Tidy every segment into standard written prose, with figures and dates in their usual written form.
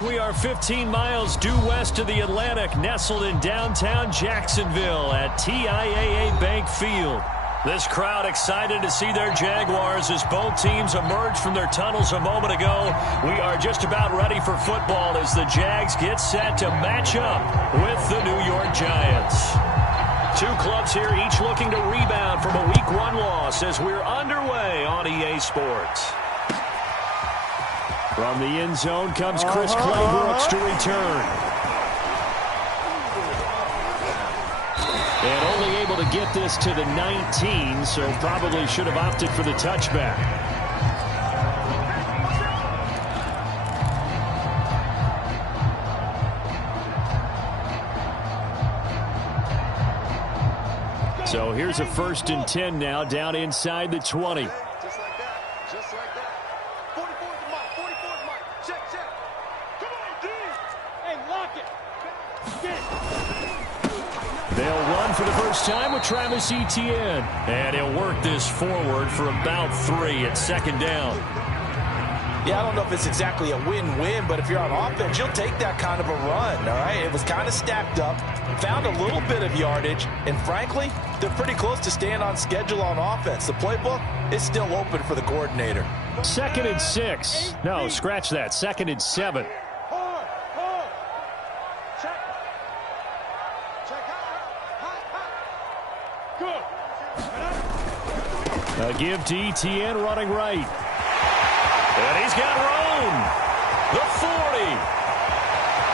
We are 15 miles due west of the Atlantic, nestled in downtown Jacksonville at TIAA Bank Field. This crowd excited to see their Jaguars as both teams emerged from their tunnels a moment ago. We are just about ready for football as the Jags get set to match up with the New York Giants. Two clubs here, each looking to rebound from a Week 1 loss as we're underway on EA Sports. From the end zone comes Chris Claybrooks to return. And only able to get this to the 19, so probably should have opted for the touchback. So here's a 1st and 10 now, down inside the 20. Just like that. Just like that. 44 the mark. 44 the mark. Check, check. Come on, D. Hey, lock it. Get. They'll run for the first time with Travis Etienne. And he'll work this forward for about 3 at 2nd down. Yeah, I don't know if it's exactly a win-win, but if you're on offense, you'll take that kind of a run, all right? It was kind of stacked up, found a little bit of yardage, and frankly, they're pretty close to staying on schedule on offense. The playbook is still open for the coordinator. 2nd and 6. No, scratch that. 2nd and 7. Check. Check out. Good. A give to Etienne running right. And he's got room. The 40.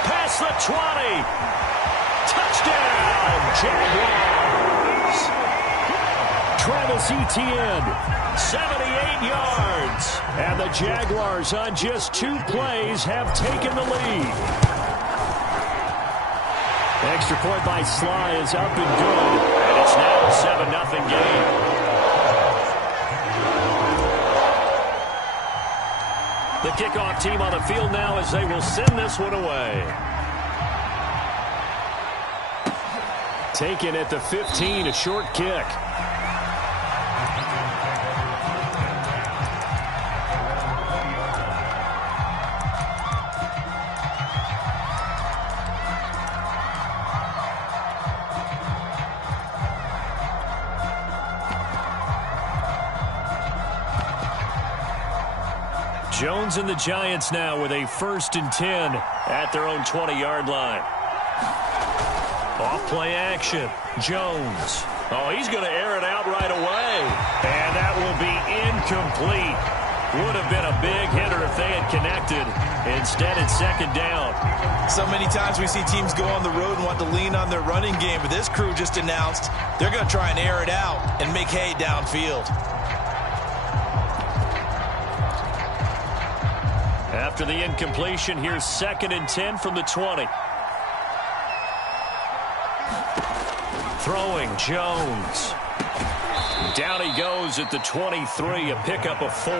Past the 20. Touchdown, Jaguars. Travis Etienne, 78 yards. And the Jaguars on just 2 plays have taken the lead. Extra point by Sly is up and good. And it's now a 7-0 game. The kickoff team on the field now as they will send this one away. Taken at the 15, a short kick. Jones and the Giants now with a 1st and 10 at their own 20-yard line. Off play action. Jones. Oh, he's going to air it out right away. And that will be incomplete. Would have been a big hitter if they had connected. Instead, it's 2nd down. So many times we see teams go on the road and want to lean on their running game, but this crew just announced they're going to try and air it out and make hay downfield. After the incompletion, here's 2nd and 10 from the 20. Throwing, Jones. Down he goes at the 23, a pickup of 4.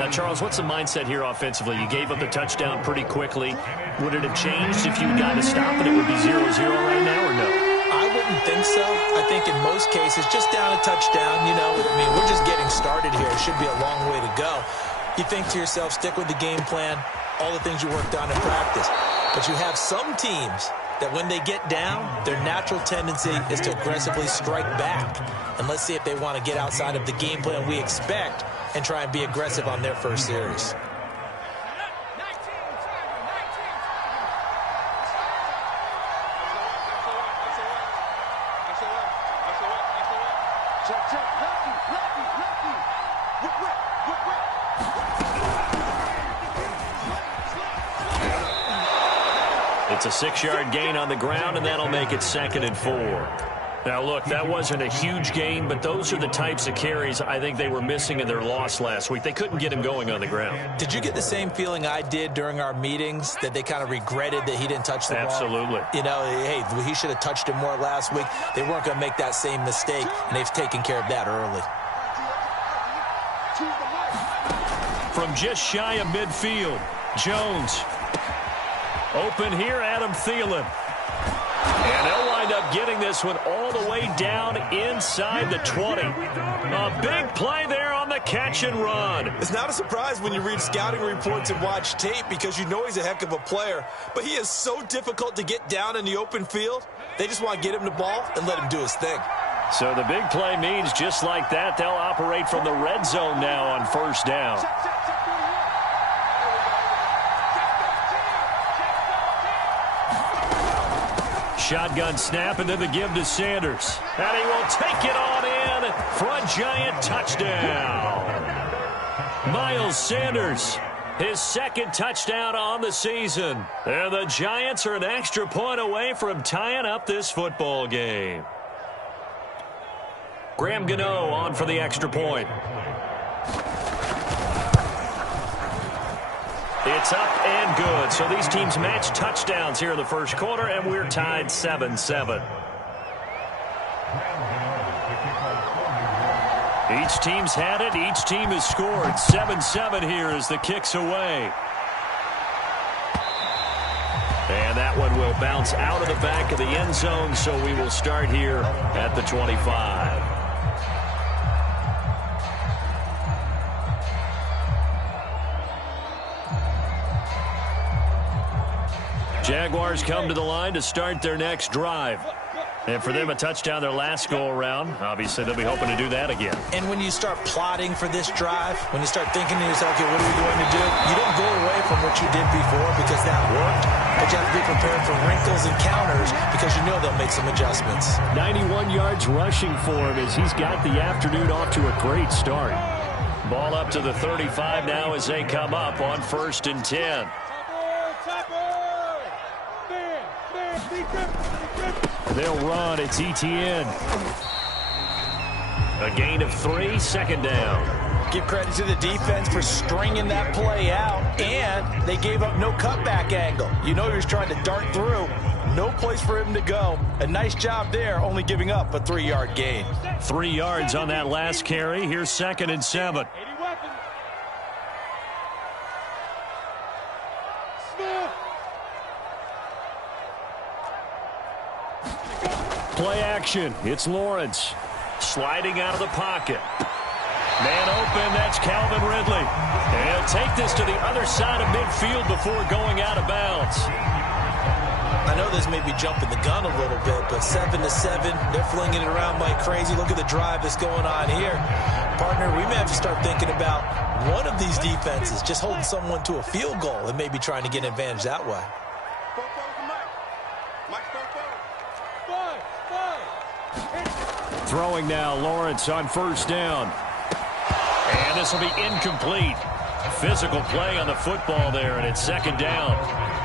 Now, Charles, what's the mindset here offensively? You gave up the touchdown pretty quickly. Would it have changed if you got to stop and it would be 0-0 right now, or no? I wouldn't think so. I think in most cases, just down a touchdown, you know, I mean, we're just getting started here. It should be a long way to go. You think to yourself, stick with the game plan, all the things you worked on in practice. But you have some teams that when they get down, their natural tendency is to aggressively strike back. And let's see if they want to get outside of the game plan we expect and try and be aggressive on their first series. It's a 6-yard gain on the ground, and that'll make it 2nd and 4. Now, look, that wasn't a huge gain, but those are the types of carries I think they were missing in their loss last week. They couldn't get him going on the ground. Did you get the same feeling I did during our meetings, that they kind of regretted that he didn't touch the ball? Absolutely. You know, hey, he should have touched it more last week. They weren't going to make that same mistake, and they've taken care of that early. From just shy of midfield, Jones. Open here, Adam Thielen. And they'll line wind up getting this one all the way down inside the 20. A big play there on the catch and run. It's not a surprise when you read scouting reports and watch tape because you know he's a heck of a player. But he is so difficult to get down in the open field. They just want to get him the ball and let him do his thing. So the big play means just like that, they'll operate from the red zone now on first down. Shotgun snap, and then the give to Sanders. And he will take it on in for a giant touchdown. Miles Sanders, his second touchdown on the season. And the Giants are an extra point away from tying up this football game. Graham Gano on for the extra point. It's up and good. So these teams match touchdowns here in the first quarter, and we're tied 7-7. Each team's had it. Each team has scored. 7-7 here as the kick's away. And that one will bounce out of the back of the end zone, so we will start here at the 25. Jaguars come to the line to start their next drive. And for them, a touchdown their last go-around. Obviously, they'll be hoping to do that again. And when you start plotting for this drive, when you start thinking to yourself, okay, what are we going to do? You don't go away from what you did before because that worked. But you have to be prepared for wrinkles and counters because you know they'll make some adjustments. 91 yards rushing for him as he's got the afternoon off to a great start. Ball up to the 35 now as they come up on 1st and 10. They'll run. It's Etienne. A gain of 3, second down. Give credit to the defense for stringing that play out, and they gave up no cutback angle. You know he was trying to dart through. No place for him to go. A nice job there, only giving up a 3-yard gain. 3 yards on that last carry. Here's 2nd and 7. Play action. It's Lawrence. Sliding out of the pocket. Man open. That's Calvin Ridley. And he'll take this to the other side of midfield before going out of bounds. I know this may be jumping the gun a little bit, but 7-7, they're flinging it around like crazy. Look at the drive that's going on here. Partner, we may have to start thinking about one of these defenses just holding someone to a field goal and maybe trying to get an advantage that way. Throwing now, Lawrence on 1st down. And this will be incomplete. Physical play on the football there, and it's 2nd down.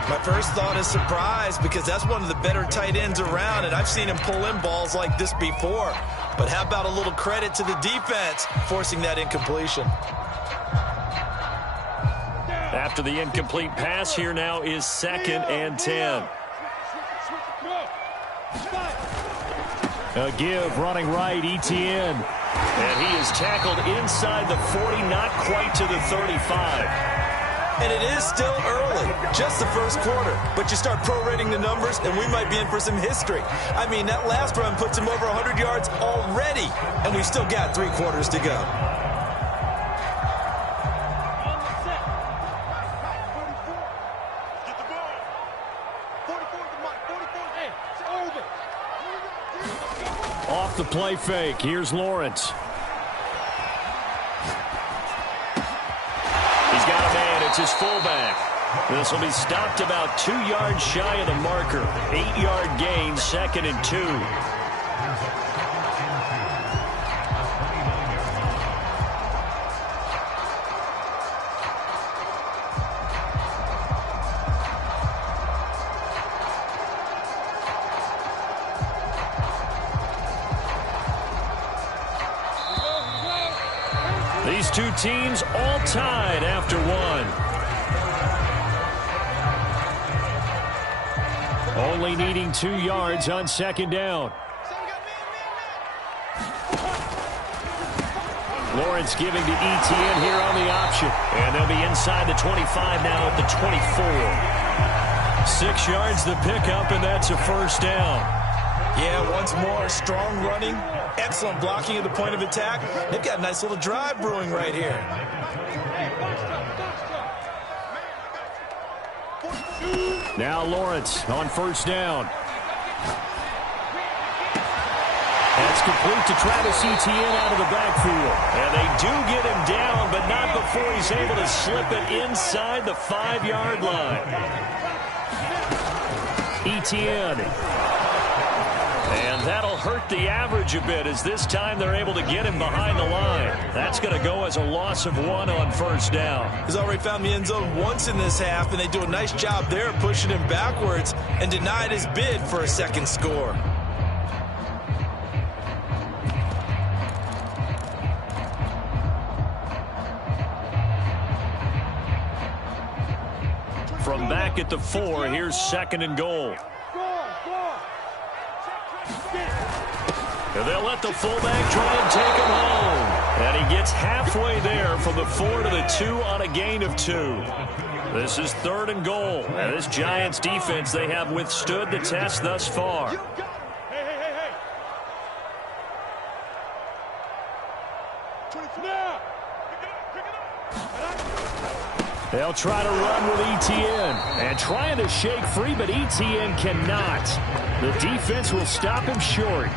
My first thought is surprise because that's one of the better tight ends around, and I've seen him pull in balls like this before. But how about a little credit to the defense forcing that incompletion? After the incomplete pass, here now is 2nd and 10. A give, running right, Etienne. And he is tackled inside the 40, not quite to the 35. And it is still early, just the first quarter. But you start prorating the numbers, and we might be in for some history. I mean, that last run puts him over 100 yards already, and we've still got 3 quarters to go. Off the play fake. Here's Lawrence. He's got a man. It's his fullback. This will be stopped about 2 yards shy of the marker. 8-yard gain, 2nd and 2. These two teams all tied after one. Only needing 2 yards on 2nd down. Lawrence giving to Etienne here on the option. And they'll be inside the 25 now at the 24. 6 yards the pickup, and that's a 1st down. Yeah, once more, strong running, excellent blocking at the point of attack. They've got a nice little drive brewing right here. Now Lawrence on first down. That's complete to Travis Etienne out of the backfield. And they do get him down, but not before he's able to slip it inside the 5-yard line. Etienne. And that'll hurt the average a bit, as this time they're able to get him behind the line. That's going to go as a loss of 1 on first down. He's already found the end zone once in this half, and they do a nice job there pushing him backwards and denied his bid for a second score. From back at the 4, here's 2nd and goal. And they'll let the fullback try and take him home. And he gets halfway there from the 4 to the 2 on a gain of 2. This is 3rd and goal. And this Giants defense, they have withstood the test thus far. They'll try to run with Etienne. And trying to shake free, but Etienne cannot. The defense will stop him short.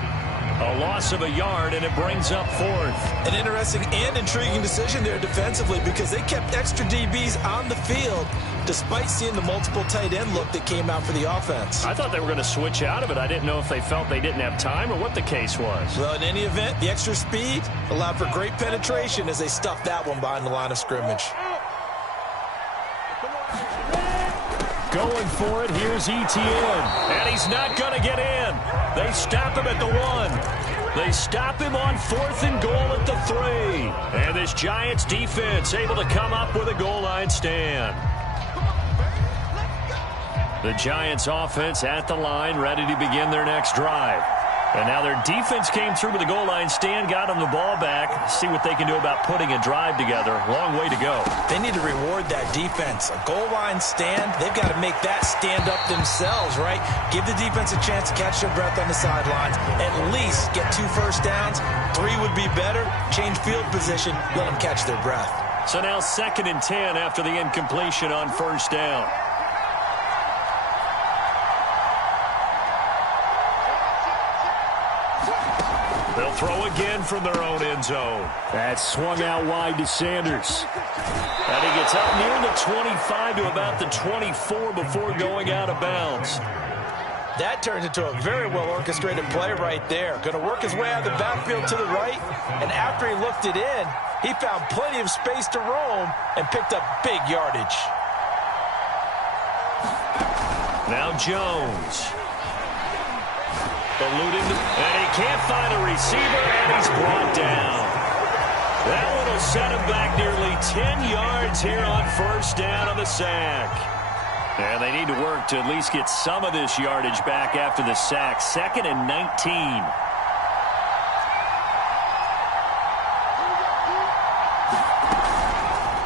A loss of a yard, and it brings up 4th. An interesting and intriguing decision there defensively, because they kept extra DBs on the field despite seeing the multiple tight end look that came out for the offense. I thought they were going to switch out of it. I didn't know if they felt they didn't have time or what the case was. Well, in any event, the extra speed allowed for great penetration as they stuffed that one behind the line of scrimmage. Going for it, here's Etienne. And he's not going to get in. They stop him at the 1. They stop him on 4th and goal at the 3. And this Giants defense able to come up with a goal line stand. The Giants offense at the line, ready to begin their next drive. And now their defense came through with the goal line stand, got them the ball back. See what they can do about putting a drive together. Long way to go. They need to reward that defense. A goal line stand, they've got to make that stand up themselves, right? Give the defense a chance to catch their breath on the sidelines. At least get 2 first downs. 3 would be better. Change field position. Let them catch their breath. So now 2nd and 10 after the incompletion on first down. They'll throw again from their own end zone. That's swung out wide to Sanders. And he gets up near the 25 to about the 24 before going out of bounds. That turns into a very well-orchestrated play right there. Going to work his way out of the backfield to the right. And after he looked it in, he found plenty of space to roam and picked up big yardage. Now Jones. Eluded, and he can't find a receiver, and he's brought down. That one will set him back nearly 10 yards here on first down on the sack. And they need to work to at least get some of this yardage back after the sack. 2nd and 19.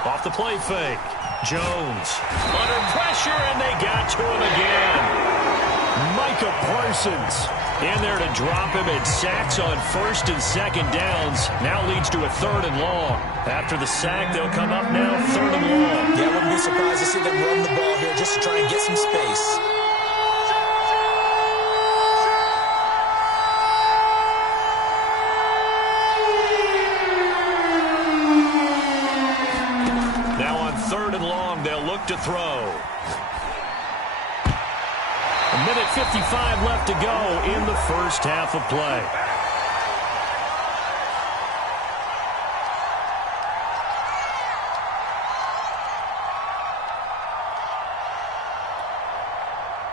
Off the play fake. Jones under pressure, and they got to him again. Micah Parsons in there to drop him, and sacks on 1st and 2nd downs. Now leads to a 3rd and long. After the sack, they'll come up now 3rd and long. Yeah, I wouldn't be surprised to see them run the ball here just to try and get some space. Now on 3rd and long, they'll look to throw. A minute 55 left to go in the first half of play.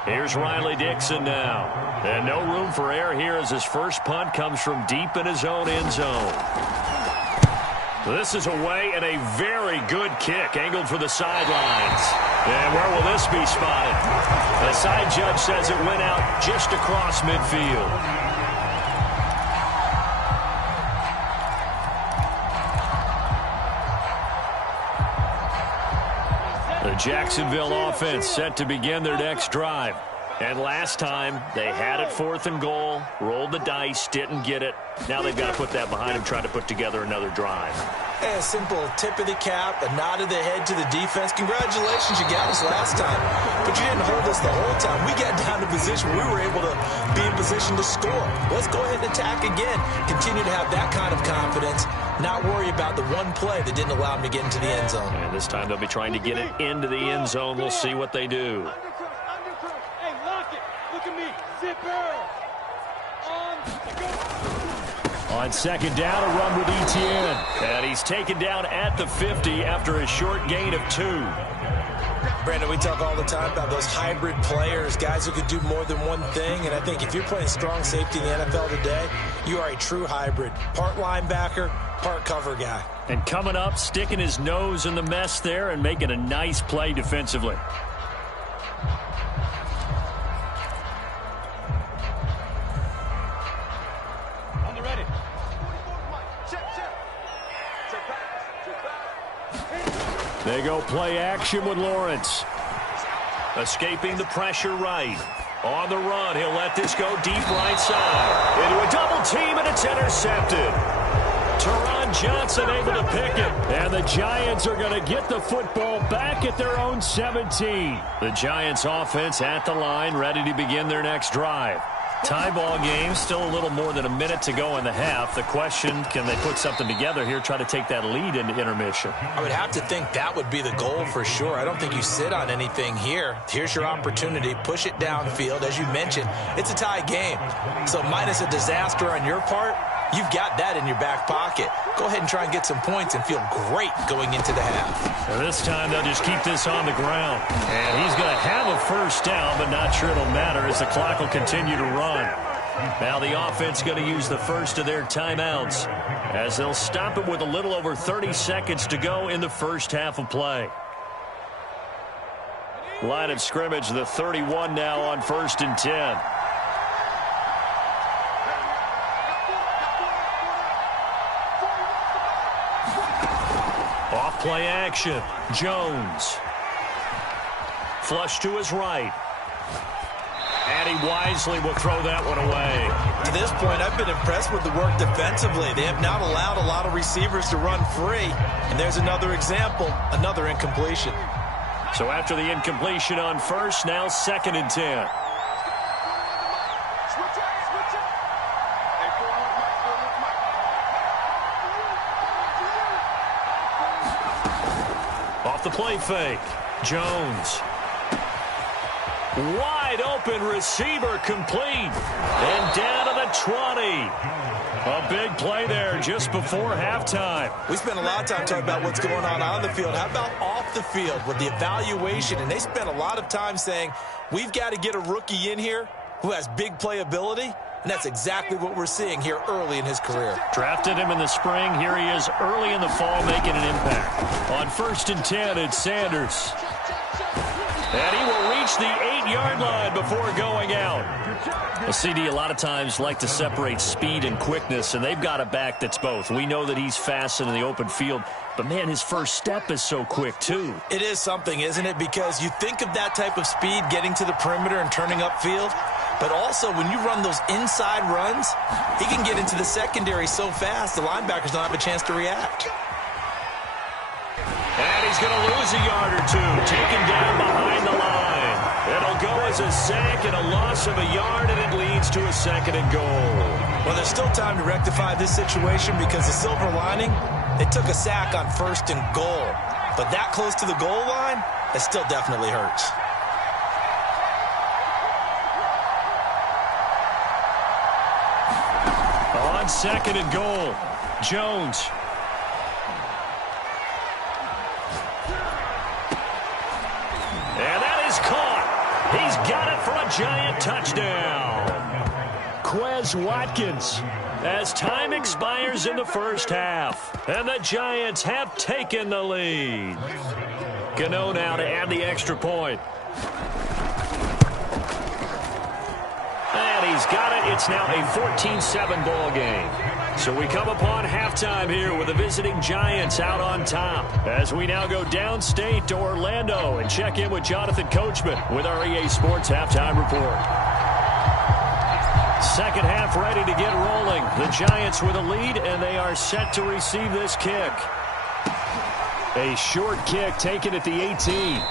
Here's Riley Dixon now. And no room for error here as his first punt comes from deep in his own end zone. This is away, and a very good kick angled for the sidelines. And where will this be spotted? The side judge says it went out just across midfield. The Jacksonville offense set to begin their next drive. And last time, they had it 4th and goal, rolled the dice, didn't get it. Now they've got to put that behind them, try to put together another drive. A simple tip of the cap, a nod of the head to the defense. Congratulations, you got us last time. But you didn't hold us the whole time. We got down to position where we were able to be in position to score. Let's go ahead and attack again. Continue to have that kind of confidence. Not worry about the one play that didn't allow them to get into the end zone. And this time they'll be trying to get it into the end zone. We'll see what they do. On 2nd down, a run with Etienne. And he's taken down at the 50 after a short gain of 2. Brandon, we talk all the time about those hybrid players, guys who could do more than one thing. And I think if you're playing strong safety in the NFL today, you are a true hybrid. Part linebacker, part cover guy. And coming up, sticking his nose in the mess there and making a nice play defensively. They go play action with Lawrence. Escaping the pressure right. On the run, he'll let this go deep right side. Into a double team, and it's intercepted. Teron Johnson able to pick it. And the Giants are going to get the football back at their own 17. The Giants offense at the line, ready to begin their next drive. Tie ball game, still a little more than a minute to go in the half. The question, can they put something together here, try to take that lead into intermission? I would have to think that would be the goal for sure. I don't think you sit on anything here. Here's your opportunity. Push it downfield. As you mentioned, it's a tie game. So minus a disaster on your part, you've got that in your back pocket. Go ahead and try and get some points and feel great going into the half. And this time they'll just keep this on the ground. And he's going to have a first down, but not sure it'll matter as the clock will continue to run. Now the offense going to use the first of their timeouts as they'll stop it with a little over 30 seconds to go in the first half of play. Line of scrimmage, the 31 now on 1st and 10. Off play action. Jones. Flush to his right. And he wisely will throw that one away. To this point, I've been impressed with the work defensively. They have not allowed a lot of receivers to run free. And there's another example, another incompletion. So after the incompletion on first, now 2nd and 10. Off the play fake. Jones. Wide open receiver complete. And down to the 20. A big play there just before halftime. We spent a lot of time talking about what's going on the field. How about off the field with the evaluation? And they spent a lot of time saying, we've got to get a rookie in here who has big playability. And that's exactly what we're seeing here early in his career. Drafted him in the spring. Here he is early in the fall making an impact. On 1st and 10, it's Sanders. And he will reach the 8-yard line before going out. A CD a lot of times like to separate speed and quickness, and they've got a back that's both. We know that he's fast in the open field, but, man, his first step is so quick, too. It is something, isn't it? Because you think of that type of speed getting to the perimeter and turning upfield, but also when you run those inside runs, he can get into the secondary so fast the linebackers don't have a chance to react. And he's going to lose a yard or two, taken down behind the line. It'll go as a sack and a loss of a yard, and it leads to a 2nd and goal. Well, there's still time to rectify this situation because the silver lining, they took a sack on 1st and goal. But that close to the goal line, it still definitely hurts. On 2nd and goal, Jones. And that is caught. He's got it for a Giant touchdown. Quez Watkins as time expires in the first half. And the Giants have taken the lead. Gano now to add the extra point. And he's got it. It's now a 14-7 ball game. So we come upon halftime here with the visiting Giants out on top. As we now go downstate to Orlando and check in with Jonathan Coachman with our EA Sports Halftime Report. Second half ready to get rolling. The Giants with a lead, and they are set to receive this kick. A short kick taken at the 18.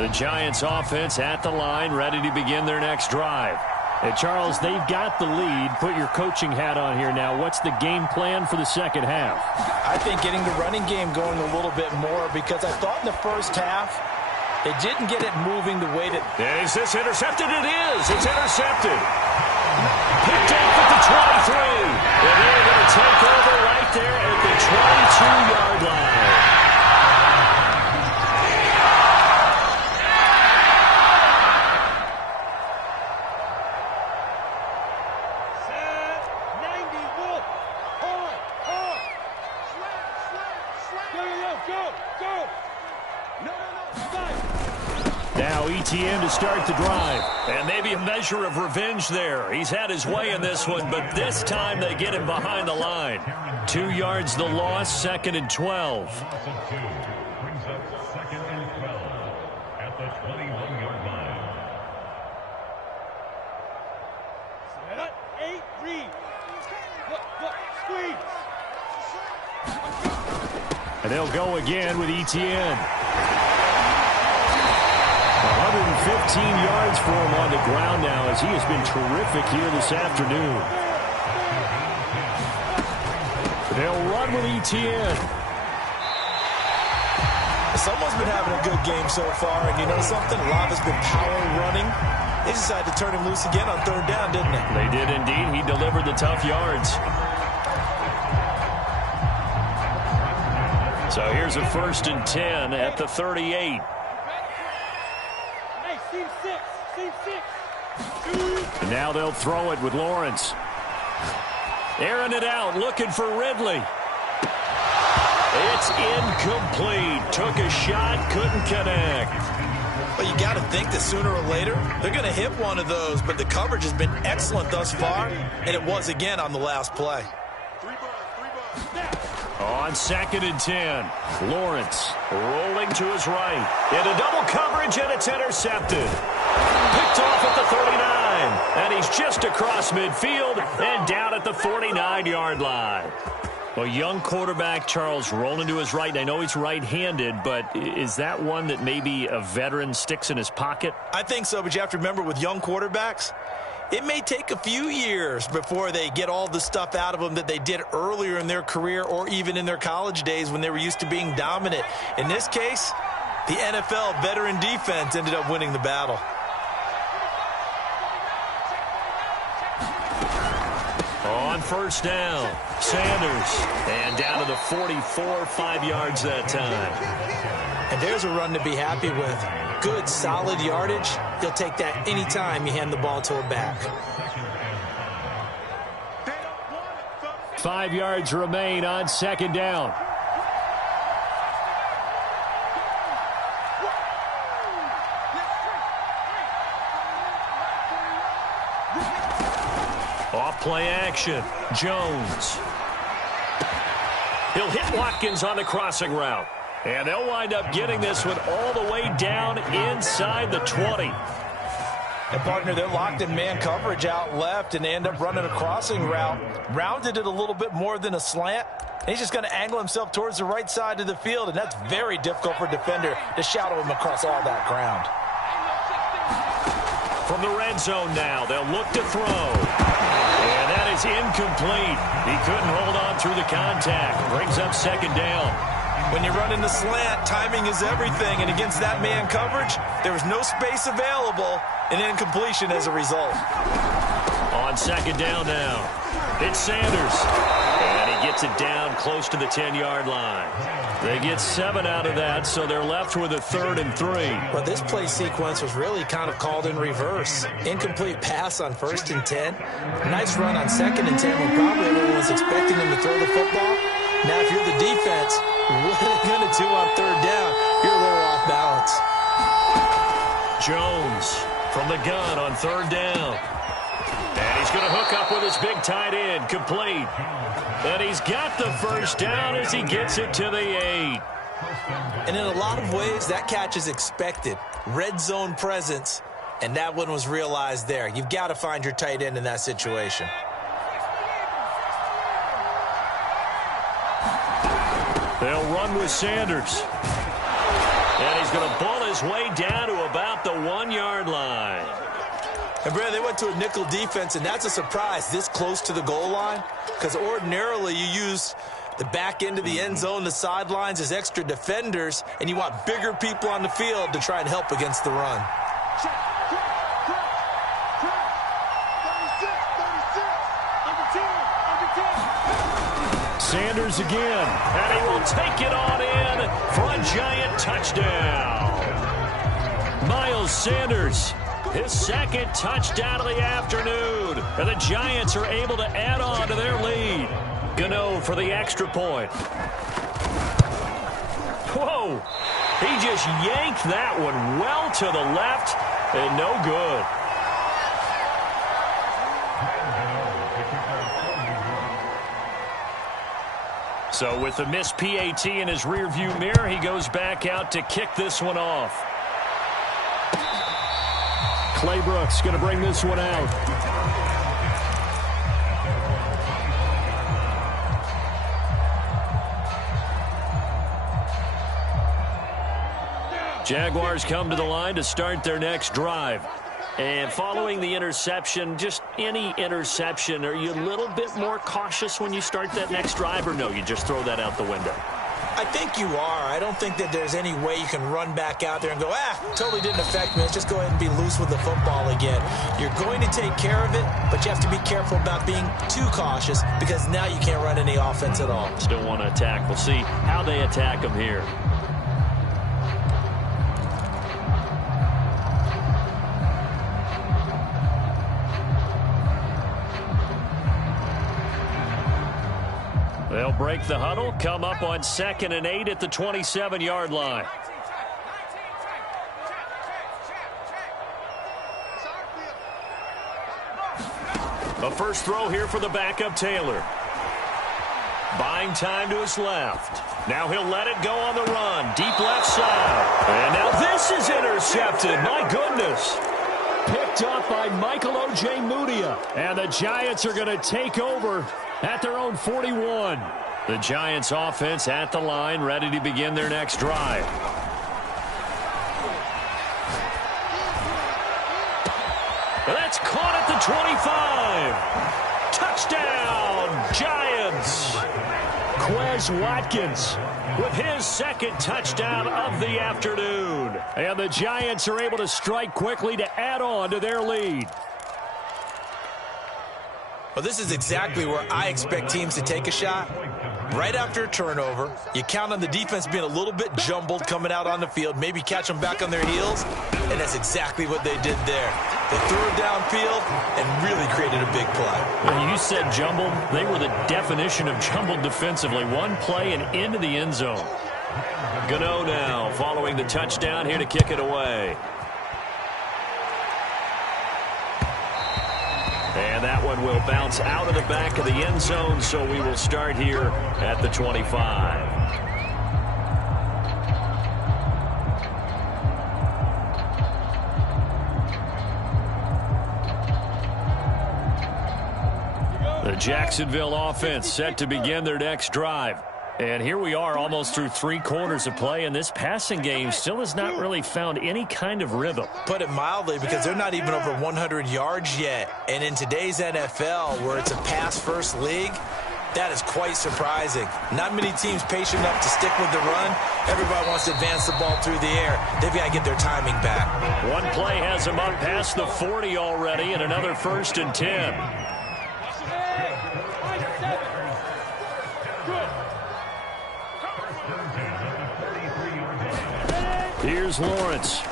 The Giants offense at the line, ready to begin their next drive. And Charles, they've got the lead. Put your coaching hat on here now. What's the game plan for the second half? I think getting the running game going a little bit more, because I thought in the first half they didn't get it moving the way that... Is this intercepted? It is. It's intercepted. Picked off at the 23. And they're going to take over right there at the 22-yard line. Now ETN to start the drive. And maybe a measure of revenge there. He's had his way in this one, but this time they get him behind the line. 2 yards the loss, 2nd and 12. Brings up 2nd and 12 at the 21-yard line. Set, 8, read. Look, squeeze. And they'll go again with ETN. 115 yards for him on the ground now, as he has been terrific here this afternoon. They'll run with ETN. Someone's been having a good game so far, and you know something? A lot has been power running. They decided to turn him loose again on 3rd down, didn't they? They did indeed. He delivered the tough yards. So here's a 1st and 10 at the 38. And now they'll throw it with Lawrence. Airing it out, looking for Ridley. It's incomplete. Took a shot, couldn't connect. Well, you got to think that sooner or later they're going to hit one of those, but the coverage has been excellent thus far, and it was again on the last play. On 2nd and 10, Lawrence rolling to his right. Into double coverage, and it's intercepted. Picked off at the 39, and he's just across midfield and down at the 49-yard line. Well, young quarterback Charles rolling to his right. I know he's right-handed, but is that one that maybe a veteran sticks in his pocket? I think so, but you have to remember with young quarterbacks, it may take a few years before they get all the stuff out of them that they did earlier in their career or even in their college days when they were used to being dominant. In this case, the NFL veteran defense ended up winning the battle. On 1st down, Sanders. And down to the 44, 5 yards that time. And there's a run to be happy with. Good, solid yardage. You'll take that anytime you hand the ball to a back. 5 yards remain on 2nd down. Off play action. Jones. He'll hit Watkins on the crossing route. And they'll wind up getting this one all the way down inside the 20. And, partner, they're locked in man coverage out left, and they end up running a crossing route. Rounded it a little bit more than a slant. And he's just going to angle himself towards the right side of the field, and that's very difficult for a defender to shadow him across all that ground. From the red zone now, they'll look to throw. And that is incomplete. He couldn't hold on through the contact. Brings up 2nd down. When you're running the slant, timing is everything. And against that man coverage, there was no space available, and incompletion as a result. On On second down now, it's Sanders. And he gets it down close to the 10-yard line. They get 7 out of that, so they're left with a 3rd and 3. Well, this play sequence was really kind of called in reverse. Incomplete pass on 1st and 10. Nice run on 2nd and 10 when probably everyone was expecting him to throw the football. Now, if you're the defense, what are they going to do on 3rd down? You're a little off balance. Jones from the gun on 3rd down. And he's going to hook up with his big tight end, complete. And he's got the 1st down as he gets it to the 8. And in a lot of ways, that catch is expected. Red zone presence, and that one was realized there. You've got to find your tight end in that situation. They'll run with Sanders. And he's going to bull his way down to about the 1-yard line. And, Brad, they went to a nickel defense, and that's a surprise this close to the goal line, because ordinarily you use the back end of the end zone, the sidelines as extra defenders, and you want bigger people on the field to try and help against the run. Sanders again, and he will take it on in for a giant touchdown. Miles Sanders, his 2nd touchdown of the afternoon, and the Giants are able to add on to their lead. Gano for the extra point. Whoa, he just yanked that one well to the left, and no good. So with the missed PAT in his rearview mirror, he goes back out to kick this one off. Clay Brooks going to bring this one out. Jaguars come to the line to start their next drive. And following the interception, just any interception, are you a little bit more cautious when you start that next drive, or no, you just throw that out the window? I think you are. I don't think that there's any way you can run back out there and go, totally didn't affect me. Let's just go ahead and be loose with the football again. You're going to take care of it, but you have to be careful about being too cautious because now you can't run any offense at all. Still want to attack. We'll see how they attack them here. They'll break the huddle, come up on 2nd and 8 at the 27-yard line. A first throw here for the backup Taylor. Buying time to his left. Now he'll let it go on the run. Deep left side. And now this is intercepted. My goodness. Picked up by Michael O.J. Mudia. And the Giants are going to take over at their own 41. The Giants offense at the line, ready to begin their next drive. That's caught at the 25. Touchdown, Giants. Quez Watkins with his 2nd touchdown of the afternoon. And the Giants are able to strike quickly to add on to their lead. Well, this is exactly where I expect teams to take a shot. Right after a turnover, you count on the defense being a little bit jumbled coming out on the field, maybe catch them back on their heels, and that's exactly what they did there. They threw it downfield and really created a big play. Well, you said jumbled. They were the definition of jumbled defensively. One play and into the end zone. Gano now following the touchdown here to kick it away. And that one will bounce out of the back of the end zone, so we will start here at the 25. The Jacksonville offense set to begin their next drive. And here we are almost through 3 quarters of play, and this passing game still has not really found any kind of rhythm. Put it mildly, because they're not even over 100 yards yet. And in today's NFL, where it's a pass-first league, That is quite surprising. Not many teams patient enough to stick with the run. Everybody wants to advance the ball through the air. They've got to get their timing back. One play has them up past the 40 already, and another 1st and 10. Here's Lawrence.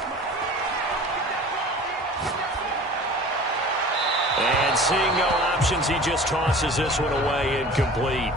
And seeing no options, he just tosses this one away, incomplete.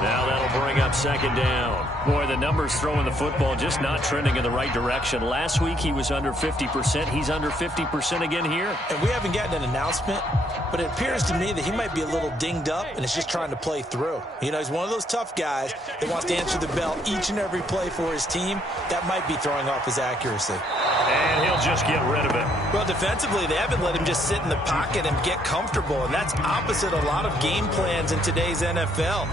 Now that'll bring up 2nd down. Boy, the numbers throwing the football just not trending in the right direction. Last week he was under 50%. He's under 50% again here. And we haven't gotten an announcement, but it appears to me that he might be a little dinged up and is just trying to play through. You know, he's one of those tough guys that wants to answer the bell each and every play for his team. That might be throwing off his accuracy. And he'll just get rid of it. Well, defensively, they haven't let him just sit in the pocket and get comfortable, and that's opposite a lot of game plans in today's NFL.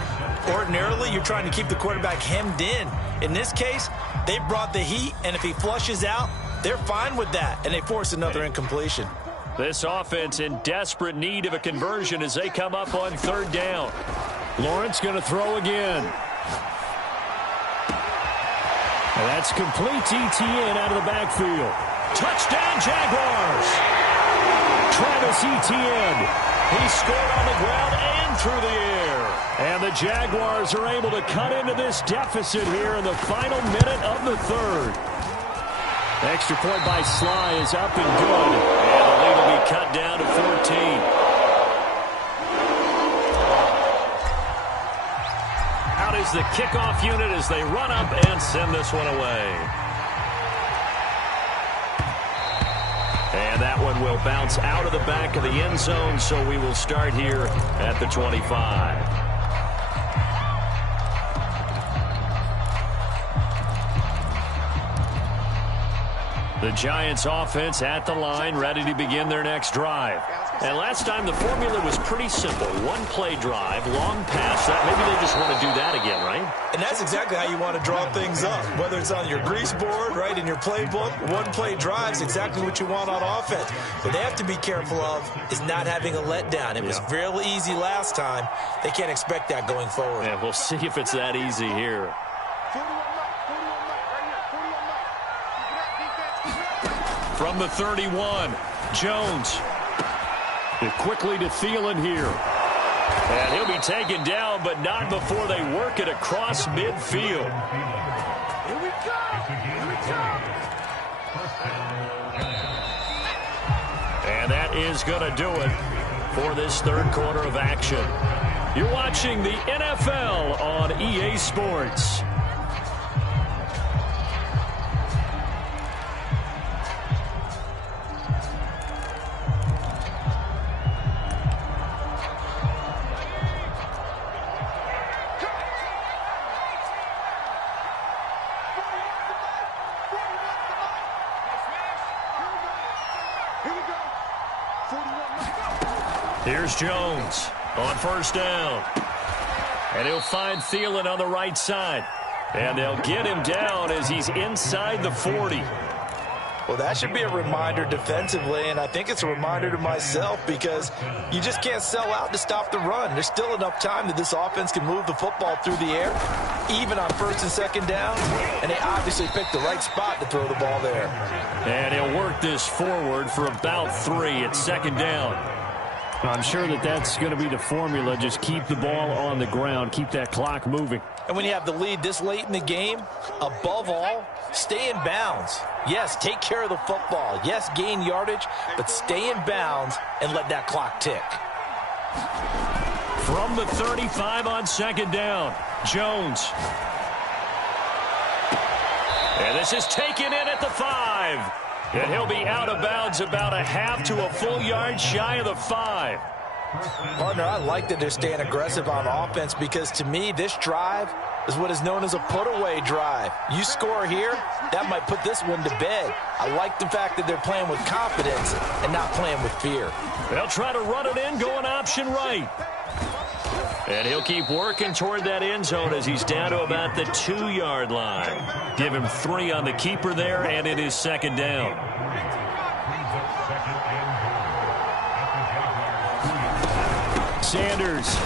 Ordinarily, you're trying to keep the quarterback hemmed in. In this case, they brought the heat, and if he flushes out, they're fine with that, and they force another incompletion. This offense in desperate need of a conversion as they come up on 3rd down. Lawrence going to throw again. And that's complete to Etienne out of the backfield. Touchdown, Jaguars! Travis Etienne. He scored on the ground and through the air. And the Jaguars are able to cut into this deficit here in the final minute of the 3rd. Extra point by Sly is up and good. And the lead will be cut down to 14. Out is the kickoff unit as they run up and send this one away. And that one will bounce out of the back of the end zone, so we will start here at the 25. The Giants offense at the line, ready to begin their next drive. And last time the formula was pretty simple. One play drive, long pass. Maybe they just want to do that again, right? And that's exactly how you want to draw things up. Whether it's on your grease board, right, in your playbook, one play drive is exactly what you want on offense. What they have to be careful of is not having a letdown. It was real easy last time. They can't expect that going forward. Yeah, we'll see if it's that easy here. From the 31, Jones. Quickly to Thielen here. And he'll be taken down, but not before they work it across midfield. Here we go! Here we go! And that is going to do it for this 3rd quarter of action. You're watching the NFL on EA Sports. Here's Jones on 1st down. And he'll find Thielen on the right side. And they'll get him down as he's inside the 40. Well, that should be a reminder defensively, and I think it's a reminder to myself because you just can't sell out to stop the run. There's still enough time that this offense can move the football through the air, even on 1st and 2nd down, and they obviously picked the right spot to throw the ball there. And he'll work this forward for about 3 at 2nd down. I'm sure that's going to be the formula. Just keep the ball on the ground. Keep that clock moving. And when you have the lead this late in the game, above all, stay in bounds. Yes, take care of the football. Yes, gain yardage, but stay in bounds and let that clock tick. From the 35 on 2nd down, Jones. And this is taken in at the 5. And he'll be out of bounds about a half to a full yard shy of the 5. Partner, I like that they're staying aggressive on offense because to me, this drive is what is known as a put-away drive. You score here, that might put this one to bed. I like the fact that they're playing with confidence and not playing with fear. They'll try to run it in, going option right. And he'll keep working toward that end zone as he's down to about the 2-yard line. Give him 3 on the keeper there, and it is 2nd down. Sanders.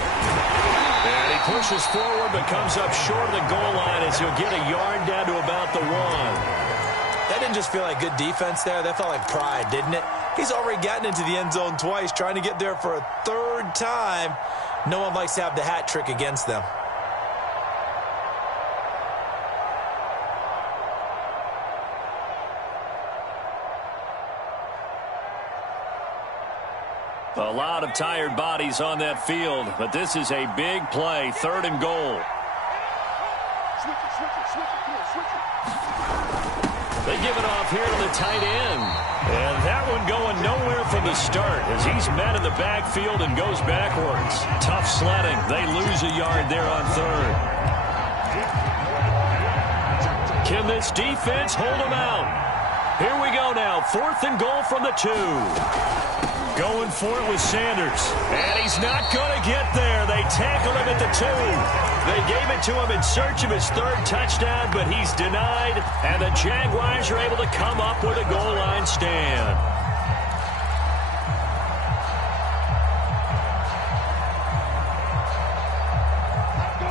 And he pushes forward but comes up short of the goal line as he'll get a yard down to about the 1. That didn't just feel like good defense there. That felt like pride, didn't it? He's already gotten into the end zone twice, trying to get there for a 3rd time. No one likes to have the hat trick against them. A lot of tired bodies on that field, but this is a big play, 3rd and goal. They give it off here to the tight end. And that one going nowhere from the start as he's met in the backfield and goes backwards. Tough sledding. They lose a yard there on 3rd. Can this defense hold them out? Here we go now. 4th and goal from the 2. Going for it with Sanders. And he's not going to get there. They tackled him at the 2. They gave it to him in search of his 3rd touchdown, but he's denied. And the Jaguars are able to come up with a goal line stand.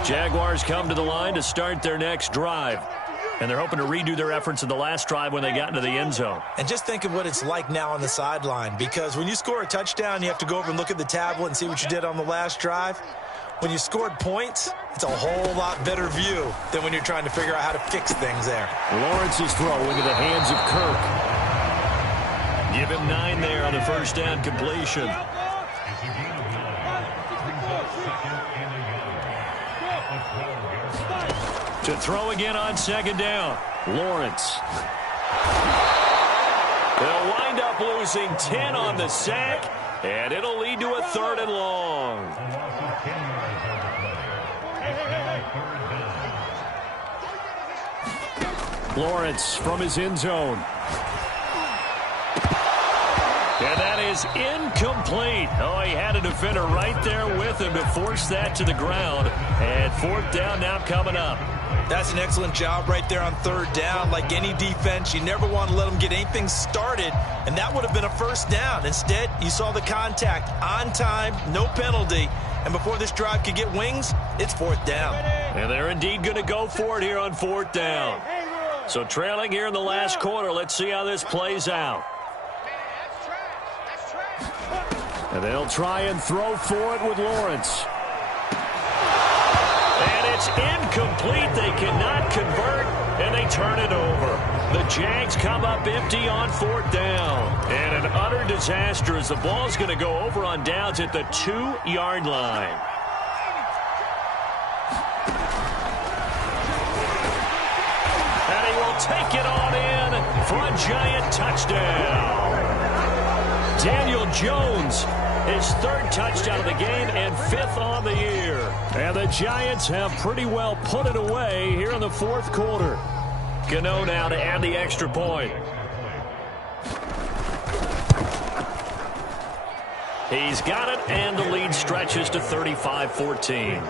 Jaguars come to the line to start their next drive. And they're hoping to redo their efforts in the last drive when they got into the end zone. And just think of what it's like now on the sideline, because when you score a touchdown, you have to go over and look at the tablet and see what you did on the last drive. When you scored points, it's a whole lot better view than when you're trying to figure out how to fix things there. Lawrence's throw into the hands of Kirk. Give him 9 there on the first down completion. To throw again on 2nd down. Lawrence. They'll wind up losing 10 on the sack, and it'll lead to a 3rd and long. Lawrence from his end zone. And that is incomplete. Oh, he had a defender right there with him to force that to the ground. And 4th down now coming up. That's an excellent job right there on 3rd down. Like any defense, you never want to let them get anything started, and that would have been a 1st down. Instead, you saw the contact on time, no penalty, and before this drive could get wings, it's 4th down. And they're indeed going to go for it here on 4th down. So trailing here in the last quarter, let's see how this plays out. And they'll try and throw for it with Lawrence. And it's incomplete. They cannot convert, and they turn it over. The Jags come up empty on 4th down. And an utter disaster as the ball's going to go over on downs at the 2-yard line. And he will take it on in for a giant touchdown. Daniel Jones, his 3rd touchdown of the game and 5th on the year. And the Giants have pretty well put it away here in the 4th quarter. Gano now to add the extra point. He's got it, and the lead stretches to 35-14.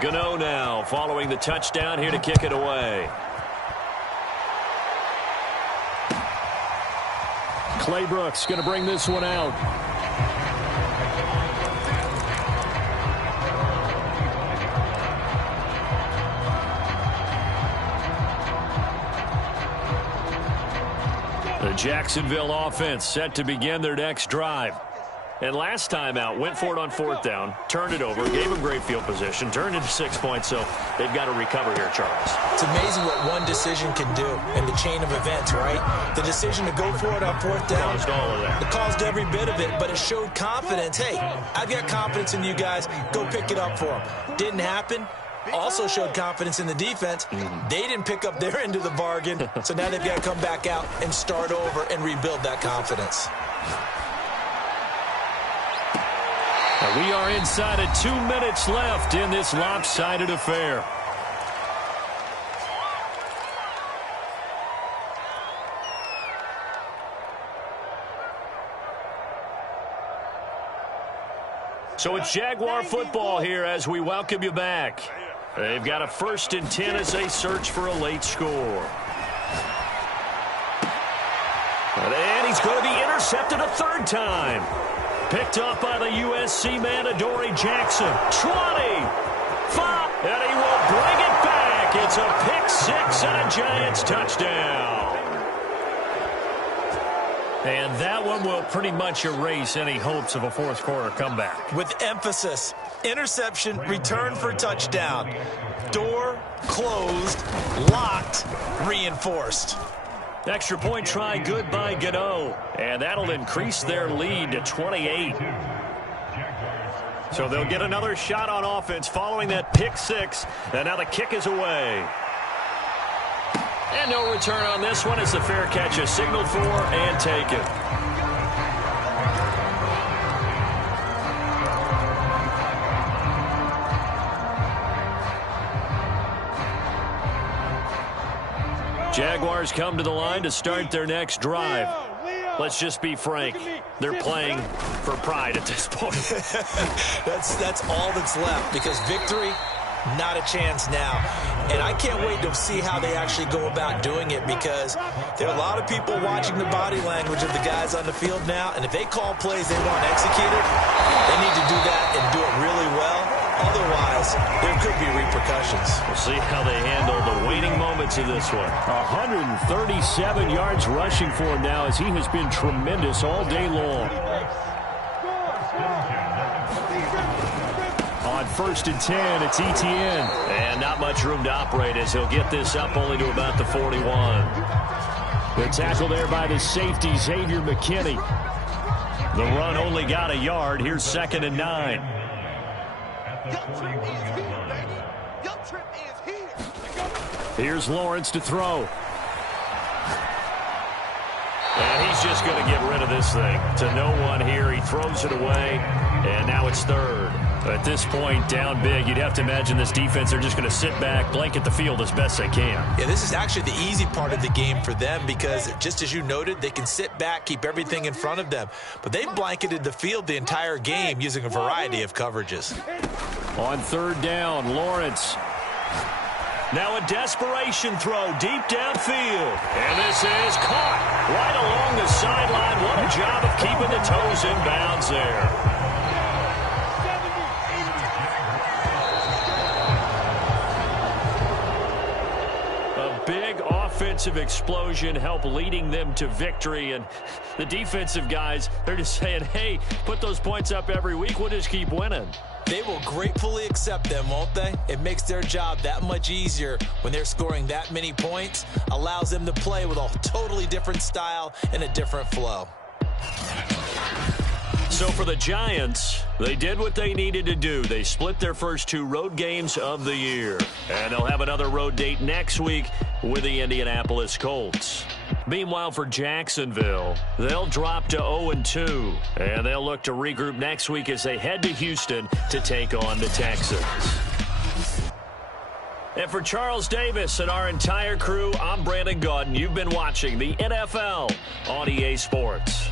Gano now following the touchdown here to kick it away. Claybrook's going to bring this one out. The Jacksonville offense set to begin their next drive. And last time out, went for it on 4th down, turned it over, gave them great field position, turned into 6 points, so they've got to recover here, Charles. It's amazing what one decision can do in the chain of events, right? The decision to go for it on 4th down. Caused all of that. It caused every bit of it, but it showed confidence. Hey, I've got confidence in you guys. Go pick it up for them. Didn't happen. Also showed confidence in the defense. They didn't pick up their end of the bargain, so now they've got to come back out and start over and rebuild that confidence. We are inside of 2 minutes left in this lopsided affair. So it's Jaguar football here as we welcome you back. They've got a 1st and 10 as they search for a late score. And he's going to be intercepted. intercepted a third time. Picked off by the USC man, Adoree Jackson. 20, 5, and he will bring it back. It's a pick six and a Giants touchdown. And that one will pretty much erase any hopes of a fourth quarter comeback. With emphasis, interception, return for touchdown. Door closed, locked, reinforced. Extra point try good by Gano. And that'll increase their lead to 28. So they'll get another shot on offense following that pick six. And now the kick is away. And no return on this one as the fair catch is signaled for and taken. Jaguars come to the line to start their next drive. Let's just be frank. They're playing for pride at this point. That's all that's left, because victory, not a chance now. And I can't wait to see how they actually go about doing it, because there are a lot of people watching the body language of the guys on the field now, and if they call plays they want executed, they need to do that and do it really well. Otherwise, there could be repercussions. We'll see how they handle the waiting moments of this one. 137 yards rushing for him now, as he has been tremendous all day long. On 1st and 10, it's Etienne. And not much room to operate as he'll get this up only to about the 41. The tackle there by the safety, Xavier McKinney. The run only got a yard. Here's 2nd and 9. Here's Lawrence to throw. And he's just going to get rid of this thing to no one here. He throws it away, and now it's 3rd. At this point, down big, you'd have to imagine this defense, they're just going to sit back, blanket the field as best they can. Yeah, this is actually the easy part of the game for them, because just as you noted, they can sit back, keep everything in front of them. But they've blanketed the field the entire game using a variety of coverages. On 3rd down, Lawrence. Now a desperation throw deep downfield. And this is caught right along the sideline. What a job of keeping the toes in bounds there. Offensive explosion help leading them to victory, and the defensive guys, they're just saying, hey, put those points up every week, we'll just keep winning. They will gratefully accept them, won't they? It makes their job that much easier when they're scoring that many points, allows them to play with a totally different style and a different flow. So for the Giants, they did what they needed to do. They split their first 2 road games of the year. And they'll have another road date next week with the Indianapolis Colts. Meanwhile, for Jacksonville, they'll drop to 0-2. And they'll look to regroup next week as they head to Houston to take on the Texans. And for Charles Davis and our entire crew, I'm Brandon Gaudin. You've been watching the NFL on EA Sports.